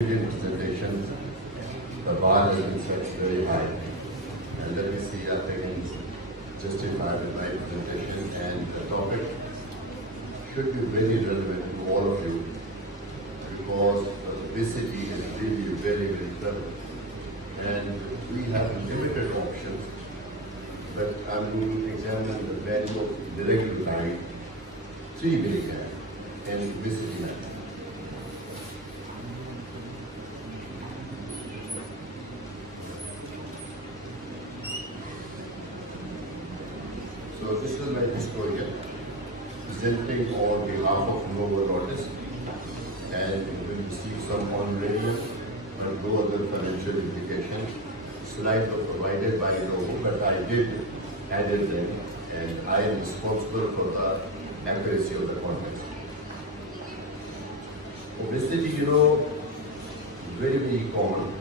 Presentation, the bar has been set very high. And let me see if I can justify with my presentation. And the topic should be very relevant to all of you because obesity is really very prevalent. And we have limited options, but I'm going to examine the value of the regular diet, 3 milligram, and obesity management. So this is my historian presenting on behalf of Novo Nordisk, and we will receive some honorarium but no other financial implications. Slides were provided by Novo, but I did added them, and I am responsible for the accuracy of the content. Obesity, very common.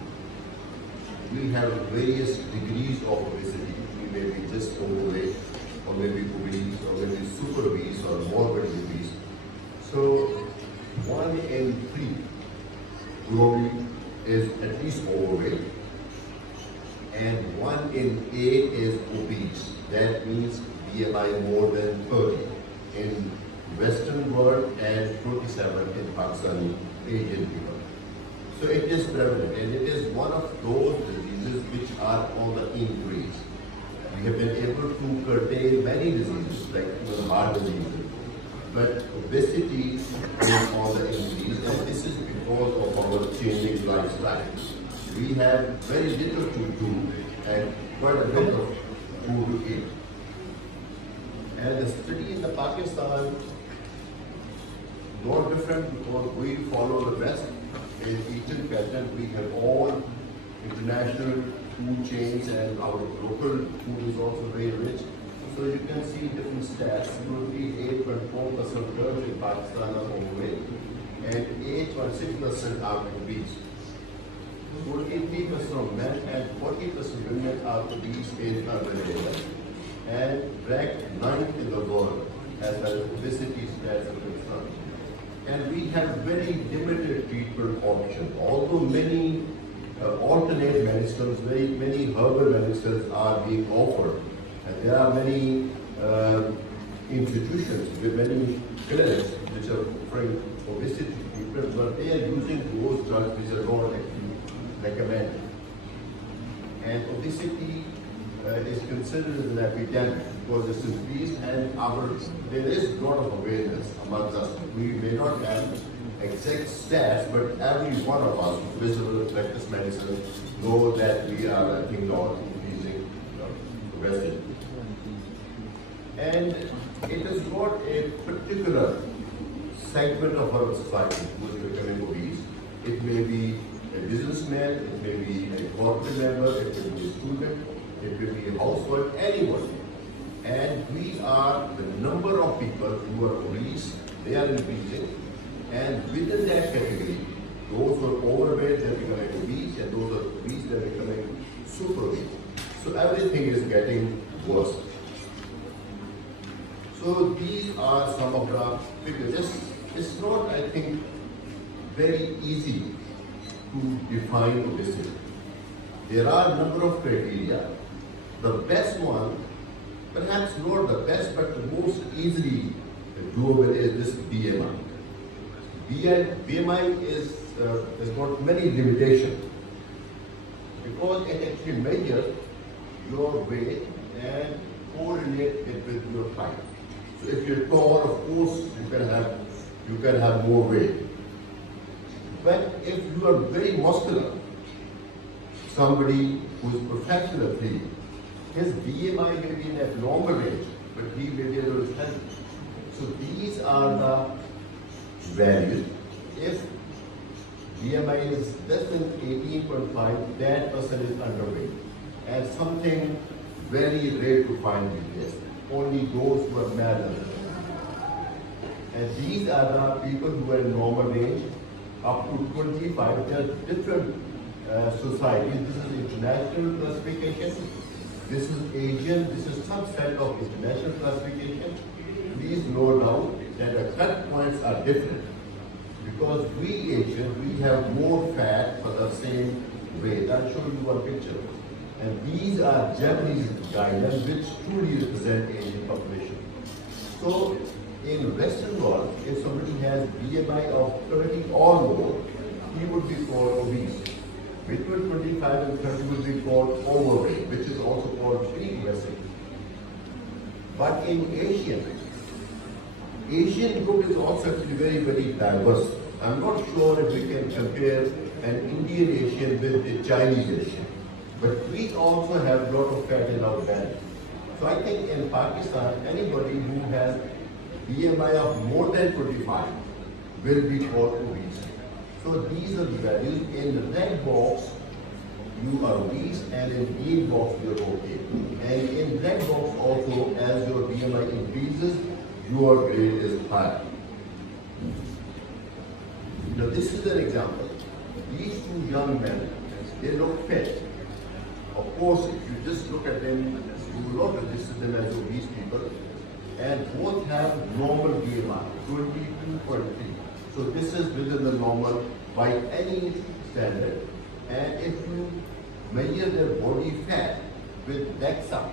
We have various degrees of obesity. We may be just overweight, or maybe obese, or maybe super obese, or morbid obese. So 1 in 3 globally is at least overweight, and 1 in 8 is obese. That means BMI more than 30 in Western world and 27 in Pakistani Asian people. So it is prevalent, and it is one of those diseases which are on the increase. We have been able to curtail many diseases like heart diseases, but obesity is on the increase, and this is because of our changing lifestyle. We have very little to do and quite a bit of food to eat. And the study in the Pakistan not different because we follow the best in eating pattern. We have all international food chains, and our local food is also very rich. So you can see different stats. 28.4% girls in Pakistan are overweight, and 8.6% are obese. 43% of men and 40% women are obese in urban areas, and ranked 9th in the world as far as obesity stats are concerned. And we have very limited treatment options, although many alternate medicines, many herbal medicines are being offered. And there are many institutions with many clinics which are offering obesity treatment, but they are using those drugs which are not actually recommended. And obesity is considered an epidemic because this is increased, and there is a lot of awareness amongst us. We may not have exact stats, but every one of us who will practice medicine know that we are, I think, not increasing obesity. And it is not a particular segment of our society who is becoming obese. It may be a businessman, it may be a corporate member, it may be a student, it may be a housewife, anyone. And we are, the number of people who are obese, they are increasing. And within that category, those who are overweight, they're becoming obese, and those who are obese, they're becoming super obese. So everything is getting worse. So these are some of the figures. It's not, I think, very easy to define obesity. There are a number of criteria. The best one, perhaps not the best, but the most easily doable is this BMI. BMI has got many limitations because it actually measures your weight and correlate it with your height. So if you're tall, of course, you can have more weight. But if you are very muscular, somebody who is professional athlete, his BMI may be in a normal range, but he may be able to help. So these are the values. If BMI is less than 18.5, that person is underweight. And something very rare to find these days. Only those who are married. And these are the people who are in normal range up to 25. There are different societies. This is international classification. This is Asian. This is subset of international classification. Please note down that the cut points are different. Because we Asians, we have more fat for the same weight. I'll show you one picture. And these are Japanese guidelines which truly represent Asian population. So in Western world, if somebody has BMI of 30 or more, he would be called obese. Between 25 and 30 would be called overweight, which is also called pre-obesity. But in Asian group is also actually very, very diverse. I'm not sure if we can compare an Indian Asian with a Chinese Asian. But we also have a lot of fat in our belly. So I think in Pakistan, anybody who has BMI of more than 25 will be called obese. So these are the values. In the red box, you are obese, and in green box, you're okay. And in red box also, as your BMI increases, your grade is higher. Now this is an example. These two young men, they look fit. Of course, if you just look at them, you will not register them as obese people. And both have normal BMI, 22.3. So this is within the normal by any standard. And if you measure their body fat with DEXA,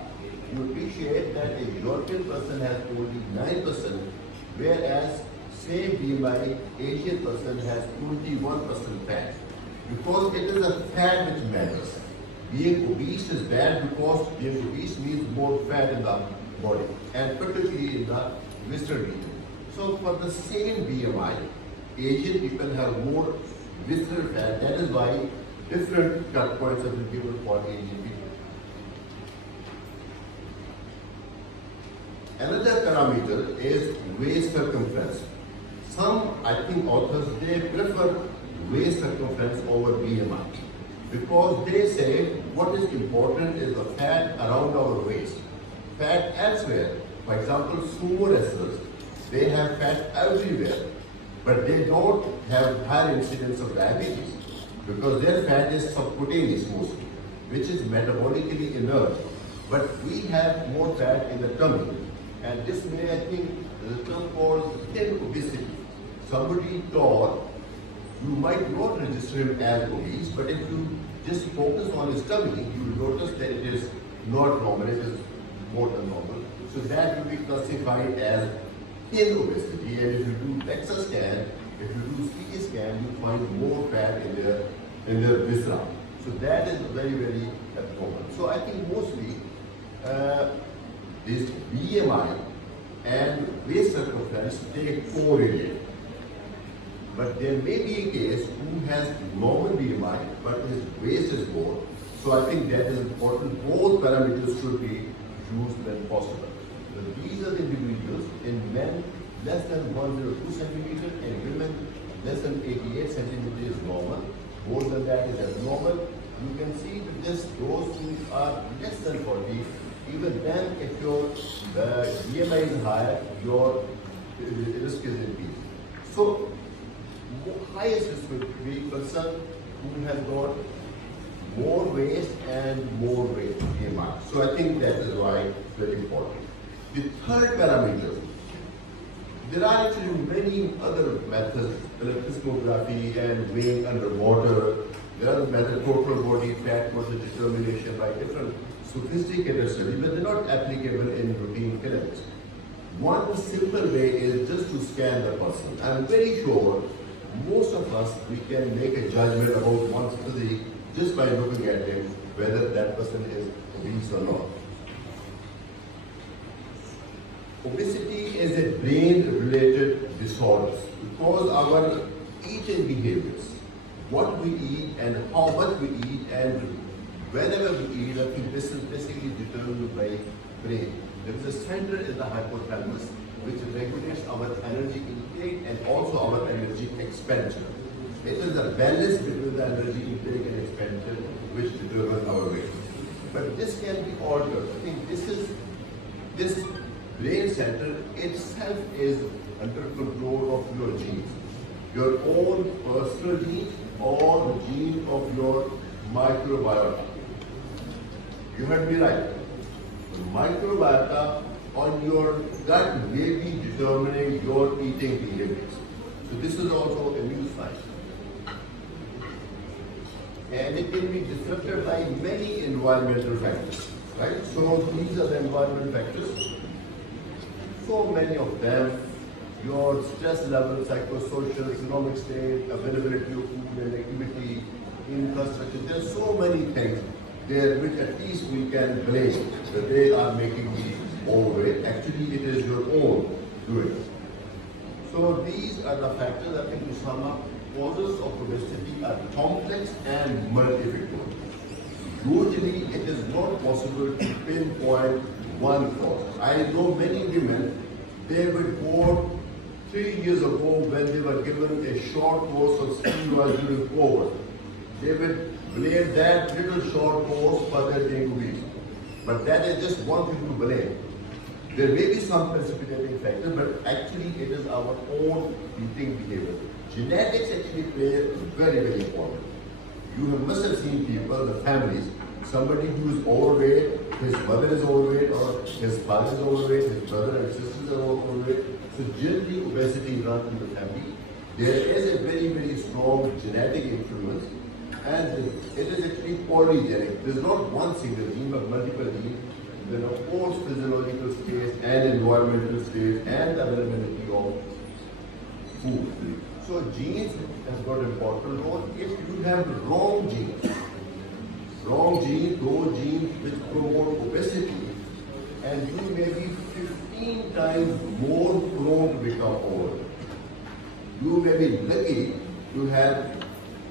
you appreciate that a European person has only 9%, whereas same BMI Asian person has 21% fat. Because it is a fat which matters. Being obese is bad because being obese means more fat in the body, and particularly in the visceral region. So for the same BMI, Asian people have more visceral fat. That is why different cut points have been given for Asian people. Another parameter is waist circumference. Some, I think authors, they prefer waist circumference over BMI. Because they say what is important is the fat around our waist. Fat elsewhere, for example, sumo wrestlers, they have fat everywhere, but they don't have high incidence of diabetes because their fat is subcutaneous mostly, which is metabolically inert. But we have more fat in the tummy, and this may, I think, the term called thin obesity. Somebody tall, you might not register him as obese, but if you just focus on his tummy, you will notice that it is not normal, it is more than normal. So that will be classified as thin obesity. And if you do DEXA scan, if you do CT scan, you find more fat in their viscera. So that is very, very common. So I think mostly this BMI and waist circumference, they correlate. But there may be a case who has normal BMI, but his waist is more. So I think that is important. Both parameters should be used when possible. So these are the individuals. In men, less than 102 centimeters, and women, less than 88 centimeters is normal. More than that is abnormal. You can see that those who are less than 40, even then, if your BMI is higher, your risk is increased. So highest risk would be person who has got more waist and more weight BMI. So I think that is why it's very important. The third parameter, there are actually many other methods, electrosmography and weighing underwater. There are methods, total body fat versus determination by different sophisticated studies, but they're not applicable in routine clinics. One simple way is just to scan the person. I'm very sure most of us, we can make a judgment about one's physique just by looking at him, whether that person is obese or not. Obesity is a brain-related disorder because our eating behaviors, what we eat and how much we eat and whenever we eat, I think this is basically determined by brain. There is a center in the hypothalamus which regulates our energy intake and also our energy expenditure. It is a balance between the energy intake and expenditure which determines our weight. But this can be altered. I think this brain center itself is under control of your genes. Your own personal genes or the gene of your microbiota. You heard me right. The microbiota on your gut may be determining your eating behaviors. So So this is also a new sign. And it can be disrupted by many environmental factors, right? So these are the environmental factors. So many of them, your stress level, psychosocial, economic state, availability of food and activity, infrastructure. There are so many things there which at least we can blame that they are making you overweight. Actually, it is your own doing. So these are the factors. I think to sum up, causes of obesity are complex and multifactorial. Usually, it is not possible to pinpoint one cause. I know many women, they were born 3 years ago when they were given a short course of steroids during COVID. They would blame that little short course for their being obese. But that is just one thing to blame. There may be some precipitating factor, but actually it is our own eating behavior. Genetics actually play very, very important. You must have seen people, the families, somebody who is overweight, his mother is overweight, or his father is overweight, his brother and sisters are overweight. So generally obesity runs in the family. There is a very, very strong genetic influence, and it is actually polygenic. There is not one single gene, but multiple genes. There are of course physiological states and environmental states and the availability of food. So genes has got an important role. If you have wrong genes, those genes which promote obesity, and you may be 15 times more prone to become overweight. You may be lucky to have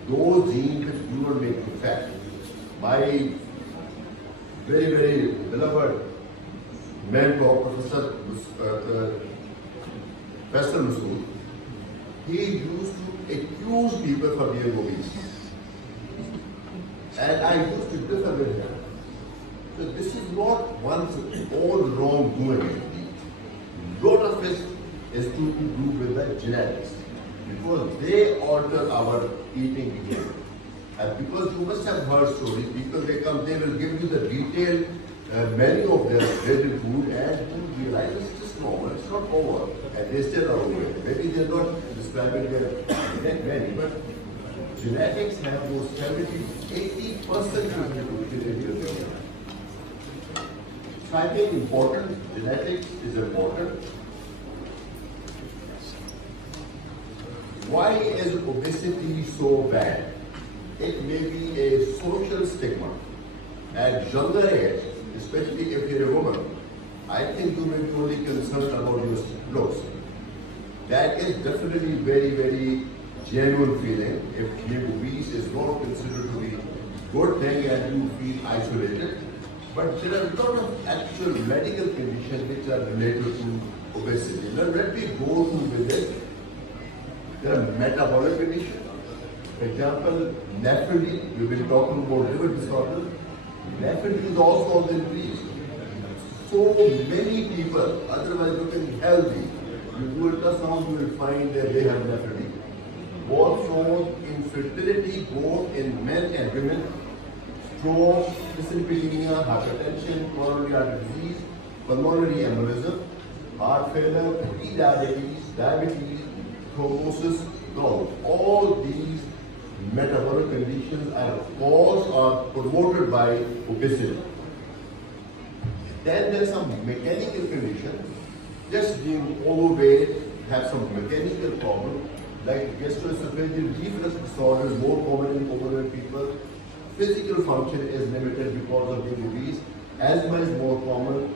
those genes which do not make you fat. My very, very beloved mentor, Professor Masood, he used to accuse people for being obese. And I used to differ with him. So this is not one's own wrongdoing. A lot of it is to do with the genetics, because they alter our eating behavior. And because you must have heard stories, people they will give you the detailed menu of their favorite food, and you realize it's just normal, it's not over, and they still are overweight. Maybe they're not describing their menu, but genetics have those 70-80% contribution. So I think important, genetics is important. Why is obesity so bad? It may be a social stigma. At younger age, especially if you're a woman, I think you may be only concerned about your looks. That is definitely very, very genuine feeling. If being obese is not considered to be a good thing and you feel isolated. But there are a lot of actual medical conditions which are related to obesity. Now let me go through with it. There are metabolic conditions. For example, nephrolepsy, we've been talking about liver disorders. Nephrolepsy is also on the increase. So many people, otherwise looking healthy, you do ultrasound, you will find that they have nephrolepsy. Both shown infertility, both in men and women, stroke, dyslipidemia, hypertension, coronary artery disease, pulmonary embolism, heart failure, prediabetes, diabetes, thrombosis, all these metabolic conditions are caused or promoted by obesity. Then there's some mechanical conditions. Just being overweight, have some mechanical problem, like gastroesophageal reflux disorder is more common in overweight people. Physical function is limited because of being obese. Asthma is more common.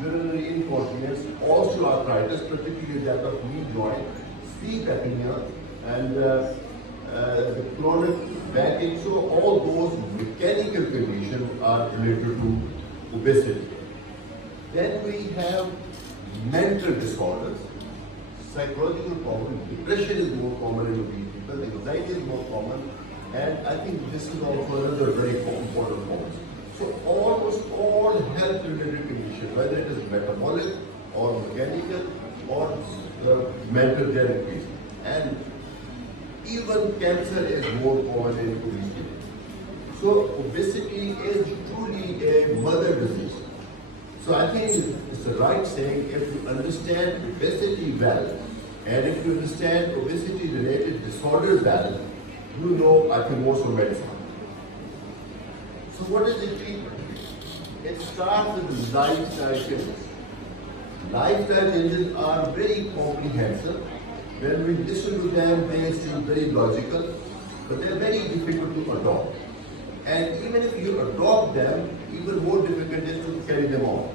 Urinary incontinence, osteoarthritis, particularly that of knee joint, sleep apnea, and the chronic backache. So all those mechanical conditions are related to obesity. Then we have mental disorders, psychological problems. Depression is more common in obese people, anxiety is more common, and I think this is also another very important point. So almost all health-related conditions, whether it is metabolic or mechanical or mental, they are increasing. And even cancer is more common in obesity. So obesity is truly a mother disease. So I think it's the right saying, if you understand obesity well, And if you understand obesity-related disorders well, you know, I think, most of medicine. So what is the treatment? It starts with lifestyle changes. Lifestyle changes are very comprehensive. When we listen to them, they seem very logical, but they're very difficult to adopt. And even if you adopt them, even more difficult is to carry them out.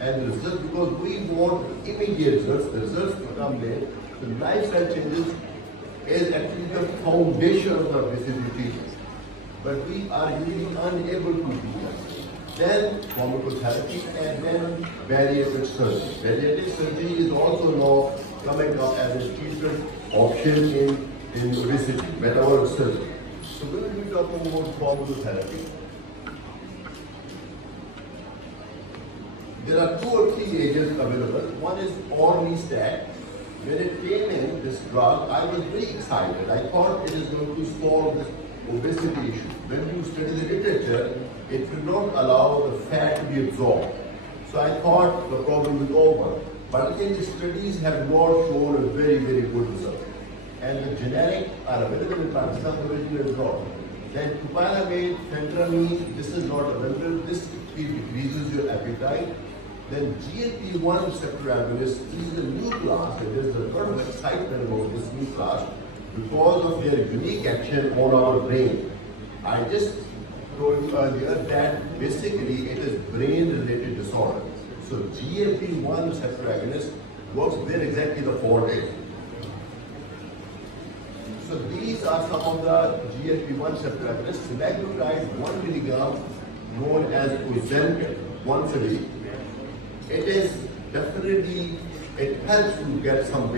And the result, because we want immediate results, the results to come late, the lifestyle changes is actually the foundation of the obesity treatment. But we are usually unable to do that. Then pharmacotherapy and then bariatric surgery. Bariatric surgery is also now coming up as a treatment option in obesity, metabolic surgery. So we will be talking about pharmacotherapy. There are 2 or 3 agents available. One is orlistat. When it came in, this drug, I was very excited. I thought it is going to solve this obesity issue. When you study the literature, it will not allow the fat to be absorbed. So I thought the problem was over. But again, the studies have not shown a very, very good result. And the generic are available in Pakistan, originally abroad. Then tupilumab, phentermine, this is not available. This decreases your appetite. Then GLP-1 receptor agonist is a new class, and there's a lot of excitement about this new class because of their unique action on our brain. I just told you earlier that basically it is brain-related disorder. So GLP-1 receptor agonist works where exactly the fault is. So these are some of the GLP-1 receptor agonists. Semaglutide 1 milligram, known as GEMCON, once a week. It is definitely, it helps to get some